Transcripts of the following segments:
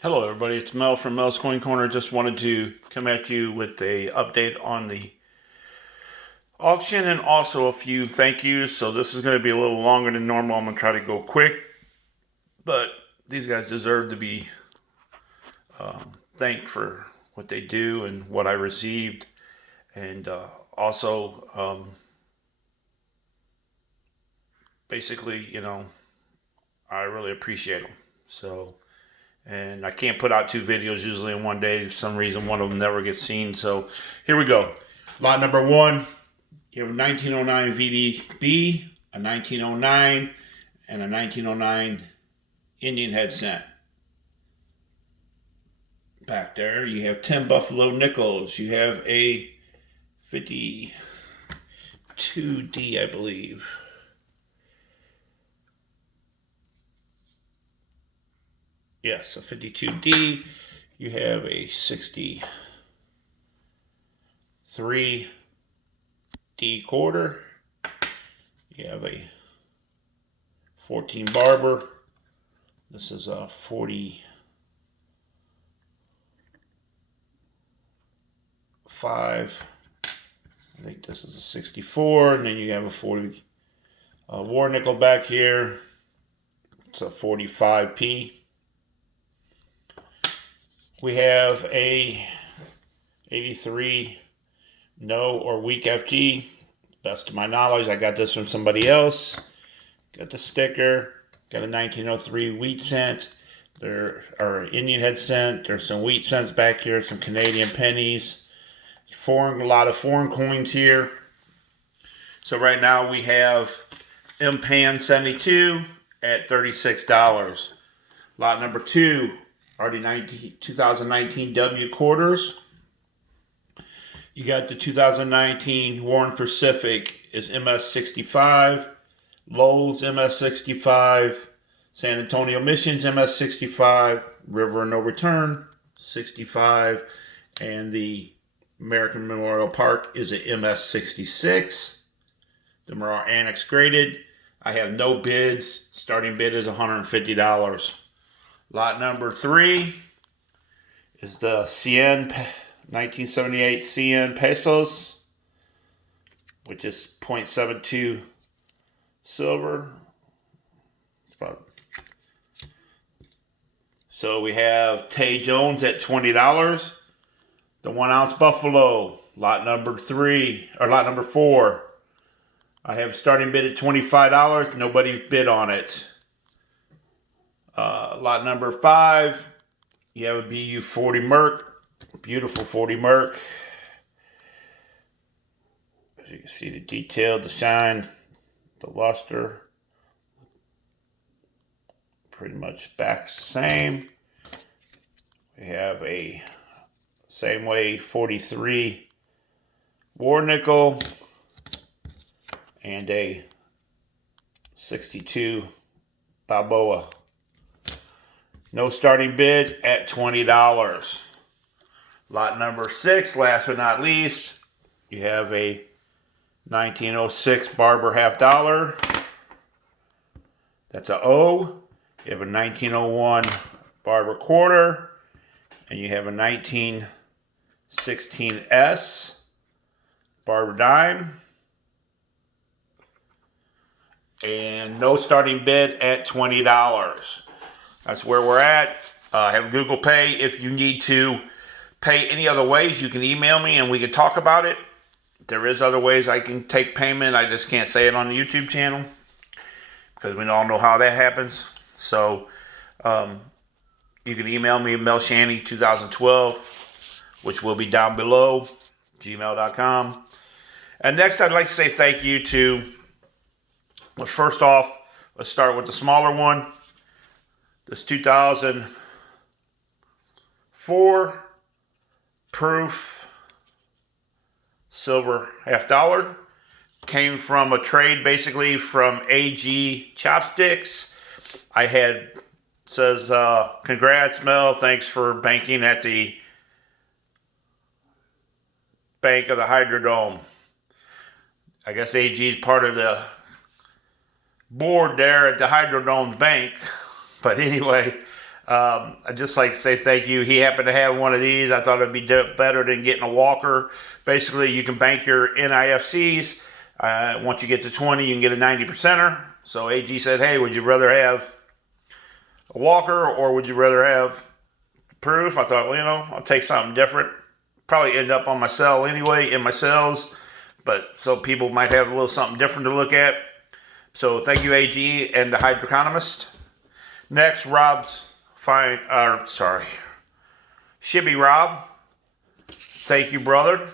Hello everybody, it's Mel from Mel's Coin Corner. Just wanted to come at you with a update on the auction and also a few thank yous. So this is going to be a little longer than normal. I'm going to try to go quick, but these guys deserve to be thanked for what they do and what I received, and also basically, I really appreciate them. So. And I can't put out two videos usually in one day. For some reason, one of them never gets seen. So here we go. Lot number one, you have a 1909 VDB, a 1909, and a 1909 Indian head cent. Back there, you have 10 Buffalo nickels. You have a 52D, I believe. Yes, a 52D. You have a 63D quarter. You have a 14 barber. This is a 45. I think this is a 64. And then you have a 40 war nickel back here. It's a 45p. We have a 83 no or weak FG. Best of my knowledge, I got this from somebody else. Got the sticker. Got a 1903 wheat cent. There are Indian head cent. There's some wheat cents back here. Some Canadian pennies. A lot of foreign coins here. So right now we have MPAN 72 at $36. Lot number two. Already 2019 W quarters. You got the 2019 Warren Pacific is MS65, Lowell's MS65, San Antonio Missions MS65, River and No Return 65, and the American Memorial Park is a MS66. Them are all annex graded. I have no bids. Starting bid is $150. Lot number three is the 1978 CN pesos, which is 0.72 silver. So we have Tay Jones at $20. The 1 ounce Buffalo, lot number four. I have starting bid at $25. Nobody bid on it. Lot number five, you have a BU 40 Merc, beautiful 40 Merc. As you can see, the detail, the shine, the luster, pretty much back the same. We have a same way 43 war nickel and a 62 Balboa. No starting bid at $20. Lot number six, last but not least, you have a 1906 Barber half dollar. That's a O. You have a 1901 Barber quarter. And you have a 1916 S Barber dime. And no starting bid at $20. That's where we're at. I have Google Pay. If you need to pay any other ways, you can email me and we can talk about it. There is other ways I can take payment. I just can't say it on the YouTube channel because we all know how that happens. So you can email me at melshanny2012, which will be down below, gmail.com. And next, I'd like to say thank you to, well, first off, let's start with the smaller one. This 2004 proof silver half dollar came from a trade basically from AG Chopsticks. I had says, congrats Mel, thanks for banking at the Bank of the Hydrodome. I guess AG is part of the board there at the Hydrodome Bank. But anyway, I'd just like to say thank you. He happened to have one of these. I thought it'd be better than getting a walker. Basically, you can bank your NIFCs. Once you get to 20, you can get a 90%er. So AG said, hey, would you rather have a walker or would you rather have proof? I thought, well, I'll take something different. Probably end up on my cell anyway, in my cells. But so people might have a little something different to look at. So thank you, AG and the hydrconomist. Next, shibbyrob. Thank you, brother.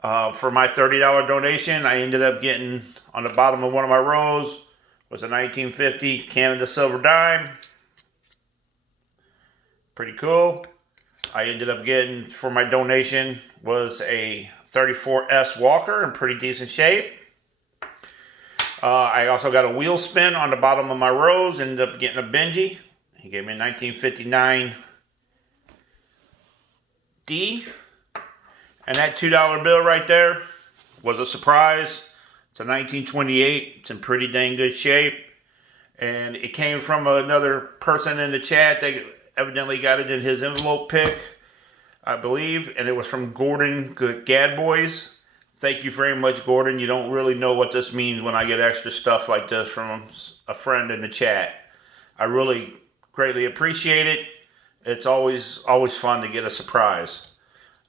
For my $30 donation, I ended up getting on the bottom of one of my rows was a 1950 Canada silver dime. Pretty cool. I ended up getting, for my donation, was a 34S Walker in pretty decent shape. I also got a wheel spin on the bottom of my rows. Ended up getting a Benji. He gave me a 1959 D. And that $2 bill right there was a surprise. It's a 1928. It's in pretty dang good shape. And it came from another person in the chat that evidently got it in his envelope pick, I believe. And it was from Gordon Gadbois. Thank you very much, Gordon. You don't really know what this means when I get extra stuff like this from a friend in the chat. I really greatly appreciate it. It's always fun to get a surprise.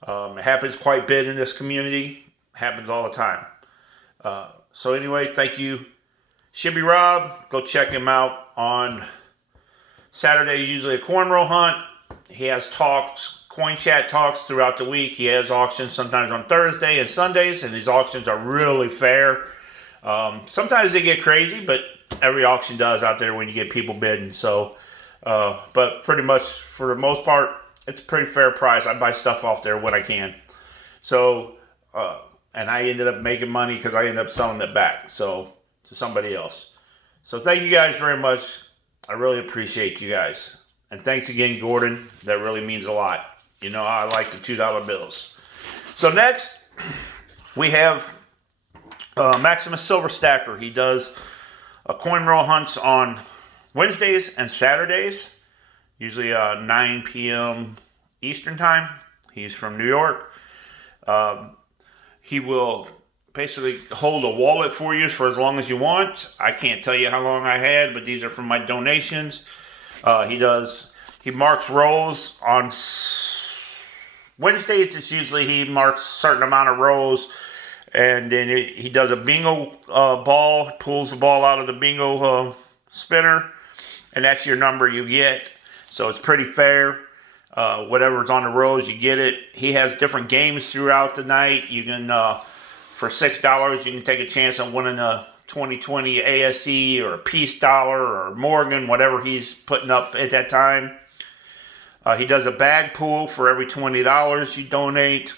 It happens quite a bit in this community. Happens all the time. So anyway, thank you, shibbyrob. Go check him out on Saturday. Usually a cornrow hunt. He has talks, coin chat talks throughout the week. He has auctions sometimes on Thursday and Sundays, and these auctions are really fair. Sometimes they get crazy, but every auction does out there when you get people bidding. So, but pretty much for the most part, it's a pretty fair price. I buy stuff off there when I can. So, and I ended up making money because I ended up selling it back to somebody else. So thank you guys very much. I really appreciate you guys. And thanks again, Gordon. That really means a lot. I like the $2 bills. So next, we have Maximus Silver Stacker. He does coin roll hunts on Wednesdays and Saturdays, usually 9 p.m. Eastern time. He's from New York. He will basically hold a wallet for you for as long as you want. I can't tell you how long I had, but these are from my donations. He marks rolls on Wednesdays. It's usually he marks a certain amount of rolls, and then he does a bingo ball, pulls the ball out of the bingo spinner, and that's your number you get. So it's pretty fair. Whatever's on the rolls, you get it. He has different games throughout the night. You can, for $6, you can take a chance on winning a 2020 ASE or a Peace Dollar or Morgan, whatever he's putting up at that time. He does a bag pool for every $20 you donate.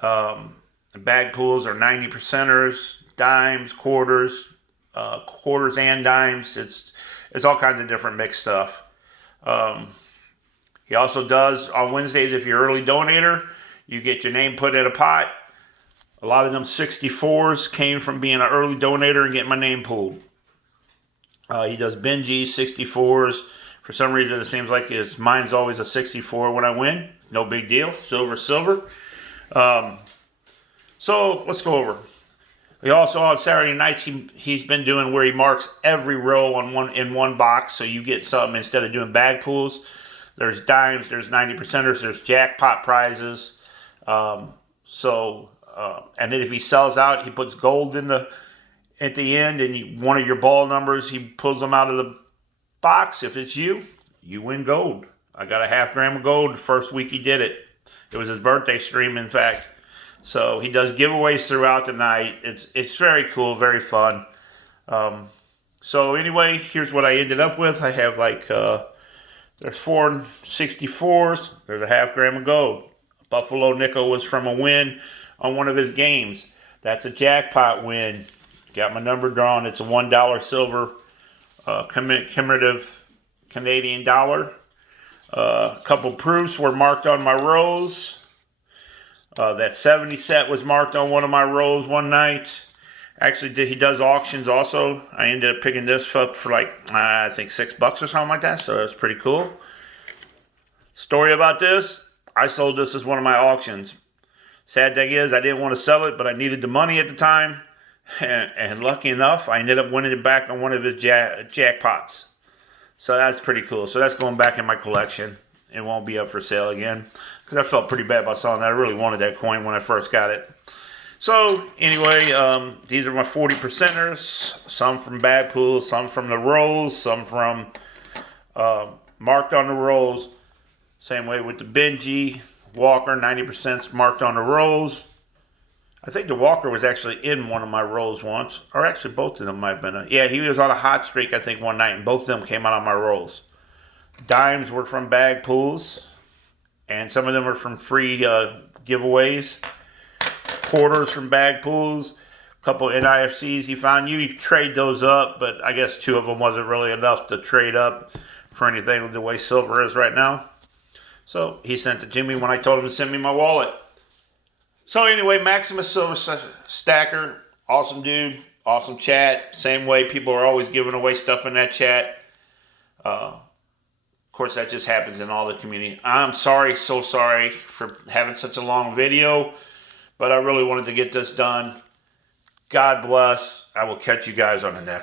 Bag pools are 90%ers, dimes, quarters and dimes. It's all kinds of different mixed stuff. He also does on Wednesdays, if you're an early donator, you get your name put in a pot. A lot of them 64s came from being an early donator and getting my name pulled. He does Benji 64s. For some reason, it seems like mine's always a 64 when I win. No big deal. Silver. So let's go over. We also on Saturday nights he's been doing where he marks every row in one box, so you get something instead of doing bag pools. There's dimes, there's 90%ers, there's jackpot prizes. And then if he sells out, he puts gold at the end, and one of your ball numbers, he pulls them out of the box. If it's you win gold. I got a half gram of gold the first week he did it. It was his birthday stream, in fact. So he does giveaways throughout the night. It's very cool, very fun. So anyway, here's what I ended up with. I have there's 4 64s. There's a half gram of gold. Buffalo nickel was from a win on one of his games. That's a jackpot win. Got my number drawn. It's a $1 silver commemorative Canadian dollar. A couple proofs were marked on my rolls. That 70 set was marked on one of my rolls one night. Actually, he does auctions also. I ended up picking this up for I think $6 or something like that. So that's pretty cool. Story about this, I sold this as one of my auctions. Sad thing is, I didn't want to sell it, but I needed the money at the time. And lucky enough, I ended up winning it back on one of his jackpots. So that's pretty cool. So that's going back in my collection. It won't be up for sale again. Because I felt pretty bad about selling that. I really wanted that coin when I first got it. So anyway, these are my 40 percenters. Some from bag pools, some from the rolls, some from marked on the rolls. Same way with the Benji Walker, 90% marked on the rolls. I think the Walker was actually in one of my rolls once. Or actually both of them might have been. Yeah, he was on a hot streak I think one night, and both of them came out on my rolls. Dimes were from bag pools. And some of them are from free giveaways. Quarters from bag pools. A couple NIFCs he found. You trade those up, but I guess 2 of them wasn't really enough to trade up for anything the way silver is right now. So he sent it to me when I told him to send me my wallet. So anyway, Maximus Silver Stacker, awesome dude, awesome chat. Same way people are always giving away stuff in that chat. Of course, that just happens in all the community. I'm sorry, so sorry for having such a long video, but I really wanted to get this done. God bless. I will catch you guys on the next.